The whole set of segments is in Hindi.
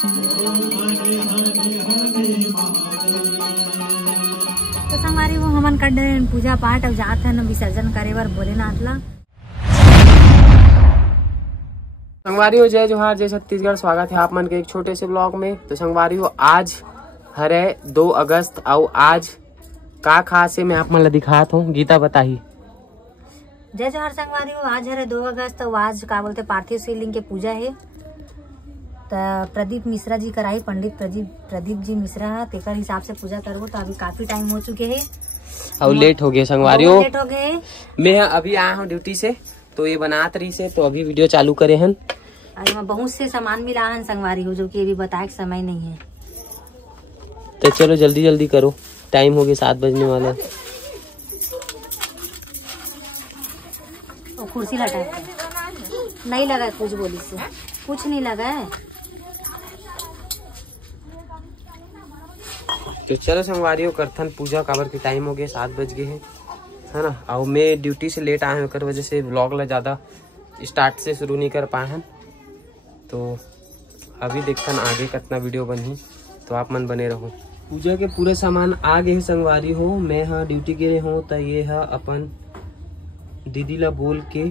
तो हमारी वो हमन कर पूजा पाठ अब जाते हैं विसर्जन करे बर भोलेनाथ ला। संगवारी हो जय जोहार जय छत्तीसगढ़। स्वागत है आप मन के एक छोटे से ब्लॉग में। तो संगवारी हो आज हरे 2 अगस्त और आज का खास है मैं आप मन ला दिखात हूँ। गीता बताही। जय जोहार संगवारी हो। आज हरे 2 अगस्त और आज का बोलते पार्थिव शिवलिंग के पूजा है। तो प्रदीप मिश्रा जी कराई, पंडित प्रदीप जी मिश्रा है, तेकर हिसाब से पूजा करबो। तो अभी काफी टाइम हो चुके हैं और लेट हो गए संगवारी हो। लेट हो गए। मैं अभी आया हूँ ड्यूटी से तो ये बनात रही से तो अभी वीडियो चालू करे हन। बहुत से सामान मिला हन संगवारी हो जो कि अभी बताए के समय नहीं है। तो चलो जल्दी जल्दी करो, टाइम हो गया 7 बजने वाला। कुर्सी लटा नहीं लगा है, कुछ बोली से कुछ नहीं लगा है। तो चलो संगवारियों करथन पूजा काबर के टाइम हो गया 7 बज गए हैं, है ना। और मैं ड्यूटी से लेट आया हूँ वजह से व्लॉग ला ज़्यादा स्टार्ट से शुरू नहीं कर पाए हैं। तो अभी देखथन आगे कितना वीडियो बनी तो आप मन बने रहो। पूजा के पूरे सामान आ गए संगवारी हो। मैं हाँ ड्यूटी गए हूँ तो ये है अपन दीदी ला बोल के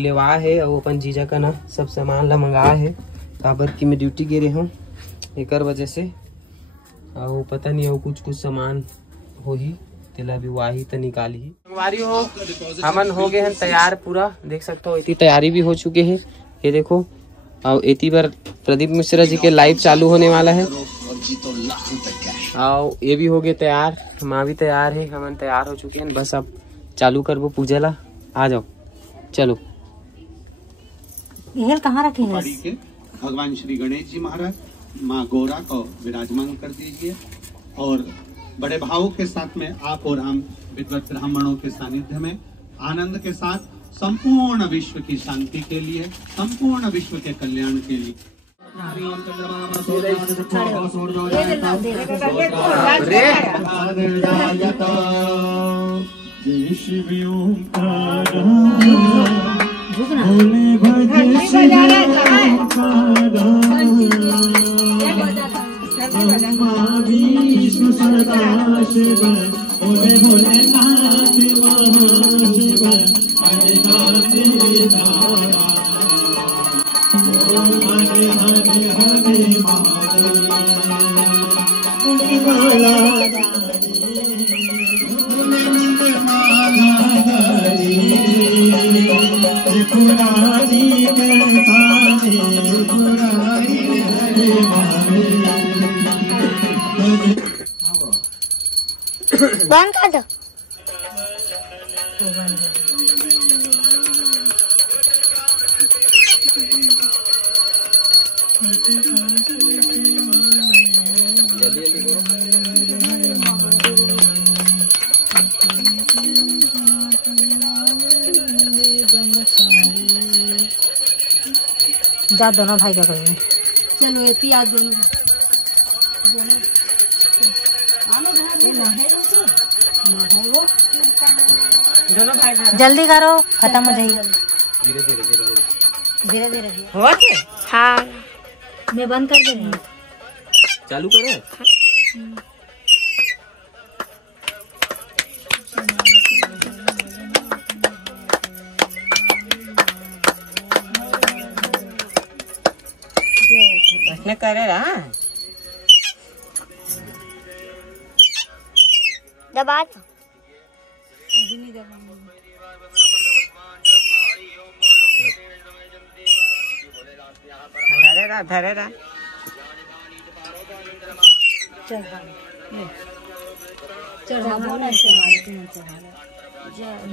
लेवा है और अपन जीजा का ना सब सामान ला मंगा है काबर की मैं ड्यूटी गए हूँ एक वजह से। और पता नहीं हो कुछ सामान हो ही तेला भी वाही तो निकाली ही। संगवारी हो हमन हो गए हैं तैयार पूरा, देख सकते हो इतनी तैयारी भी हो चुके हैं। ये देखो और इतनी बार प्रदीप मिश्रा जी के लाइव चालू होने वाला है। और ये भी हो गए तैयार, माँ भी तैयार है, हमन तैयार हो चुके हैं। बस अब चालू करबो पूजा ला। आ जाओ चलो। ये कहाँ रखे हैं? भगवान श्री गणेश जी महाराज माँ गौरा को विराजमान कर दीजिए और बड़े भावों के साथ में आप और हम विद्वत ब्राह्मणों के सानिध्य में आनंद के साथ संपूर्ण विश्व की शांति के लिए, संपूर्ण विश्व के कल्याण के लिए बंद कर दो। जा दोनों भाई का करेंगे। चलो ये आज दोनों जल्दी करो, खत्म हो जाएगी। धीरे धीरे धीरे धीरे धीरे धीरे हुआ के हाँ मैं बंद कर दे रही हूँ। चालू करे। इसने करे रहा दबा दो। अभी नहीं दबाऊंगी। धरे रहा चढ़ा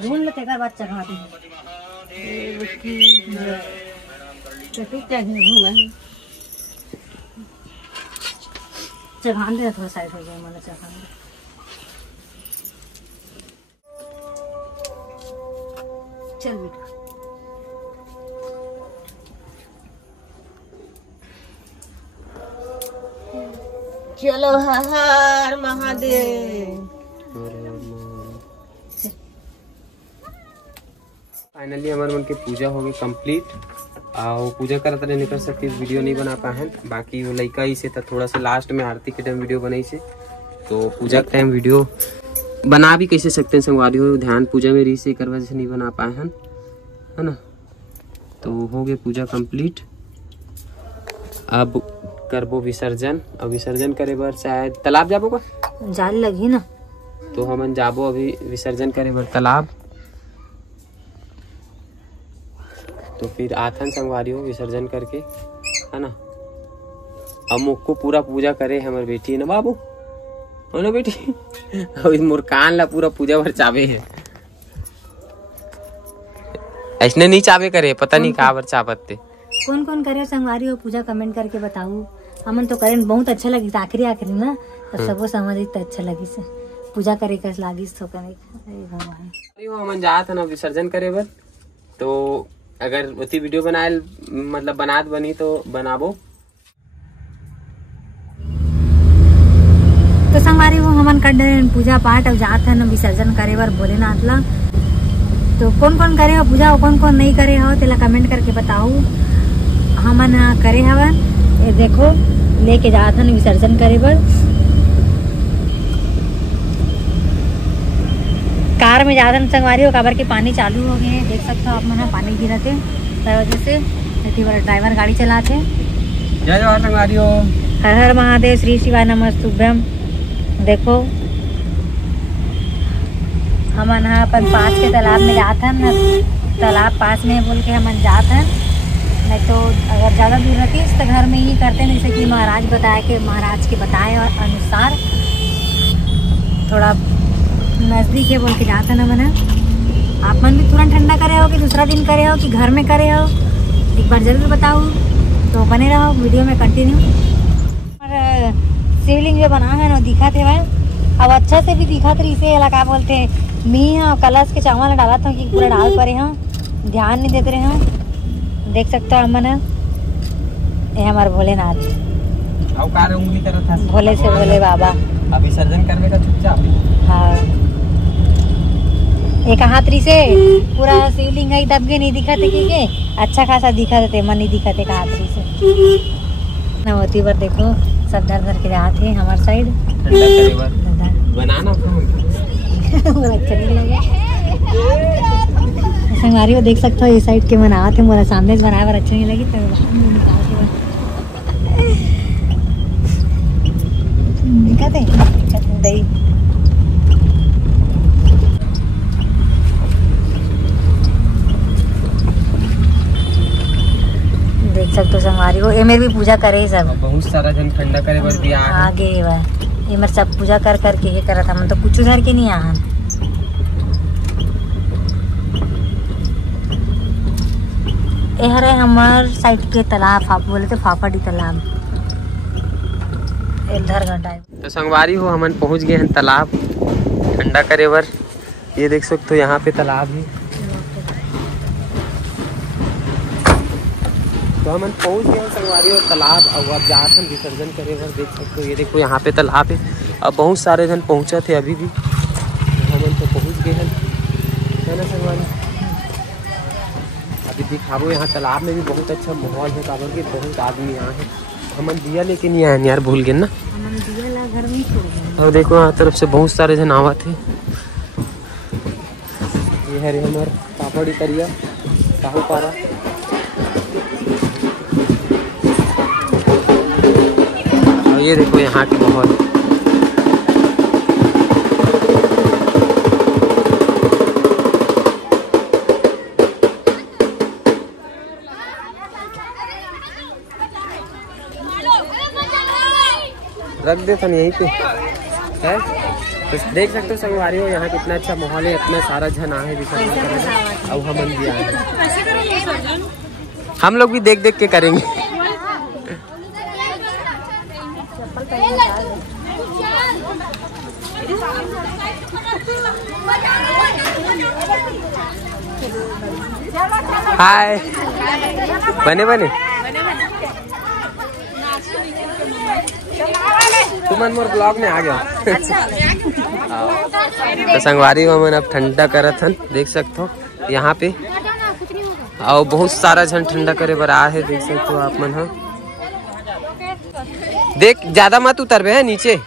ढूंढ लेते कर बाद चढ़ा चढ़ा दे थोड़ा साइड हो जाए मैंने चढ़ा दे। चल बेटा चलो हर महादेव। फाइनली हमारे मन की पूजा हो गई कंप्लीट और पूजा करत रहे निकल सकती वीडियो नहीं बना पाए हैं। बाकी वो लड़का ही से थोड़ा सा लास्ट में आरती के टाइम वीडियो बनाई से, तो पूजा के टाइम वीडियो बना भी कैसे सकते हैं संगवारी हो, ध्यान पूजा में रीसे कर वजह से नहीं बना पाए हैं, है ना। तो हो गए पूजा कंप्लीट। अब करबो विसर्जन, और विसर्जन करे बर शायद तालाब जाबो का जाल लगी ना, तो हमन जाबो अभी विसर्जन करे बर तालाब। तो फिर आथन संगवारी हो विसर्जन करके, है ना। अब मुक्को पूरा पूजा करे हमारे बेटी है ना बाबू, हो ना बेटी। अब इस मुरकान ला पूरा पूजा भर चाबे है, ऐसने नहीं चाबे करे, पता नहीं कहाँ पर चाबते। कौन कौन करे संगवारी हो पूजा कमेंट करके बताऊ। हमन तो करें बहुत अच्छा लगी आखिरी आखिरी ना, तब सबको समझ तो अच्छा लगी से पूजा करे कस लागी तो करे भगवान। हमन जात ना विसर्जन करे बर, तो अगर उसी वीडियो बनाए मतलब बनात बनी तो बनाबो। तो संगवारी हो हमन कर दे पूजा पाठ और जात है ना विसर्जन करे बर भोलेनाथ ला। तो कौन कौन करे हो पूजा और कौन कौन नहीं करे हो तेला कमेंट करके बताऊ। हमन करे हवन ये देखो लेके जात हन विसर्जन करे बर। कार में ज्यादा संगवारी हो काबर के पानी चालू हो गए, देख सकते हो आप मन पानी गिरते वजह से ड्राइवर गाड़ी चलाते। जय जवाहर संगवारी हो, हर हर महादेव, श्री शिवाय नमस्तुभ्यम। देखो हमन अपन पास के तालाब में जात हन, तालाब पास में बोल के हमन जात हन। नहीं तो अगर ज़्यादा दूर रहती तो घर में ही करते, जैसे कि महाराज के बताए अनुसार थोड़ा नज़दीक है बोल के जाता ना मना। आप मन भी तुरंत ठंडा करे हो कि दूसरा दिन करे हो कि घर में करे हो, एक बार ज़रूर बताओ। तो बने रहो वीडियो में कंटिन्यू। और शिवलिंग जो बना है ना दिखा थे भाई, अब अच्छा से भी दिखा थे। इसे क्या बोलते हैं मी हाँ कलश के चावल डाला था कि पूरा डाल पड़े हाँ, ध्यान नहीं देते रहे हाँ। देख सकते हो हमन ये हमारे भोलेनाथ उंगली करत था, भोले से भोले बाबा। अब विसर्जन करने का चुपचाप। हाँ एक हाथरी से पूरा शिवलिंग है दब के नहीं दिखाते के अच्छा खासा दिखाते मन नहीं दिखाते का हाथरी से नवती पर। देखो सब धर धर के जाते हैं हमारे साइड बनाना अच्छा नहीं लगे संगवारी हो। देख सकते हो ये साइड के मना थे मोरा सामने से बनाए अच्छा नहीं लगी तो दिखाते दही। देख सकते हो संगवारी हो, ये मेरी भी पूजा करे सब, बहुत सारा जन ठंडा करे बस दिया आगे ये मेरे सब पूजा कर करके ये करा था। मैं तो कुछ घर के नहीं आया। ये हरे हमार साइड के तालाब बोले थे फाफड़ी तालाब इधर घटा। तो संगवारी हो हमन पहुंच गए हैं तालाब ठंडा करे बर। ये देख सकते हो यहाँ पे तालाब है, तो हमन पहुंच गए हैं संगवारी हो तालाब। और अब जात हम विसर्जन करे बर। देख सकते हो ये देखो यहाँ पे तालाब है। अब बहुत सारे जन पहुँचा थे अभी भी, हमन तो पहुँच गए हैं, है ना संगवारी। अभी दिखाबो यहाँ तालाब में भी बहुत अच्छा माहौल है, काबर के बहुत आदमी यहाँ है। हमन दिया लेके नहीं आए यार, भूल गए ना। और देखो यहाँ तरफ से बहुत सारे जन आवा थे। ये हरे हमार पापड़ी करिया साहूपारा। और ये देखो यहाँ के माहौल। रख देता यहीं पे है, तो देख सकते हो संगवारी हो यहाँ कितना अच्छा माहौल है, इतना सारा जन आए विसर्जन करने। अब हम भी आए, हम लोग भी देख देख के करेंगे। हाय बने बने तुमन मोर ब्लॉग में आ गया। तो संगवारी हो मन अब ठंडा करत हन, देख सकते हो यहाँ पे और बहुत सारा झन ठंडा करे बर आ है, देख सकते हो आप मन। हाँ देख ज्यादा मत उतरबे है नीचे।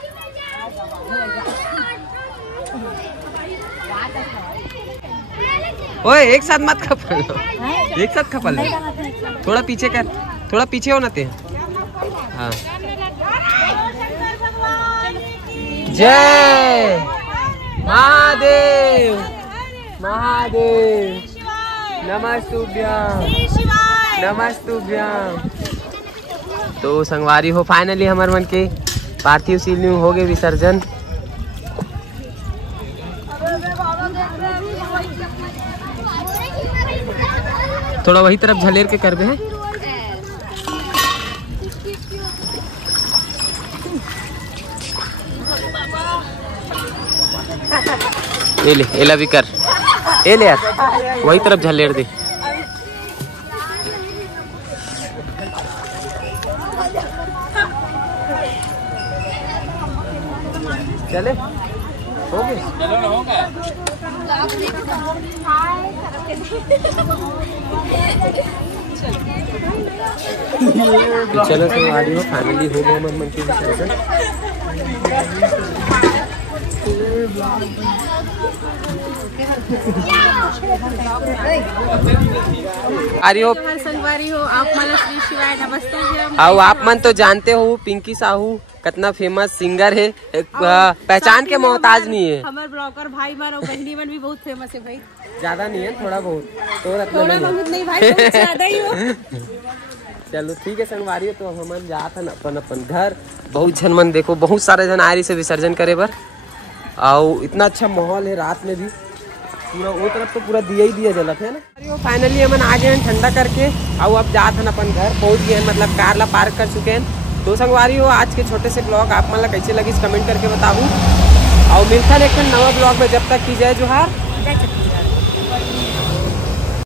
ओए एक साथ मत खपल, एक साथ खपल, थोड़ा पीछे कर, थोड़ा पीछे होना ते। हाँ जय महादेव, महादेव नमस्तुभ्यं, नमस्तुभ्यं। तो संगवारी हो फाइनली हमार मन के पार्थिव शिवलिंग हो गए विसर्जन। थोड़ा वही तरफ झलेर के करबे हैं। ये ले, एला भी कर, ए ले यार वही तरफ झलेर दे। चले हो गए, चलो तो आ रही हो फाइनली हो गया मन की विसर्जन। संगवारी हो आप मन श्री शिवाय नमस्ते। आओ आप मन तो जानते हो पिंकी साहू कितना फेमस सिंगर है, पहचान के मोहताज नहीं है। हमारे ब्लॉगर भाई मन और बहनी मन भी बहुत फेमस है भाई। ज्यादा नहीं है, थोड़ा बहुत, थोड़ा बहुत नहीं भाई, बहुत ज्यादा ही हो। चलो ठीक है संगवारी हो, तो हम जात हन अपन अपन घर। बहुत जन मन देखो, बहुत सारे जन आ रही से विसर्जन करे बर, और इतना अच्छा माहौल है। रात में भी पूरा वो तरफ तो पूरा दिया ही दिया जलत है ना। फाइनली हम आ गए ठंडा करके, और अब जात हन अपन घर, पहुंच गए, मतलब कार ला पार्क कर चुके हैं। तो संगवारी हो आज के छोटे से ब्लॉग आप मन कैसे लगी कमेंट करके बताऊँ, और मिलता है एक नवा ब्लॉग में। जब तक की जय जोहार।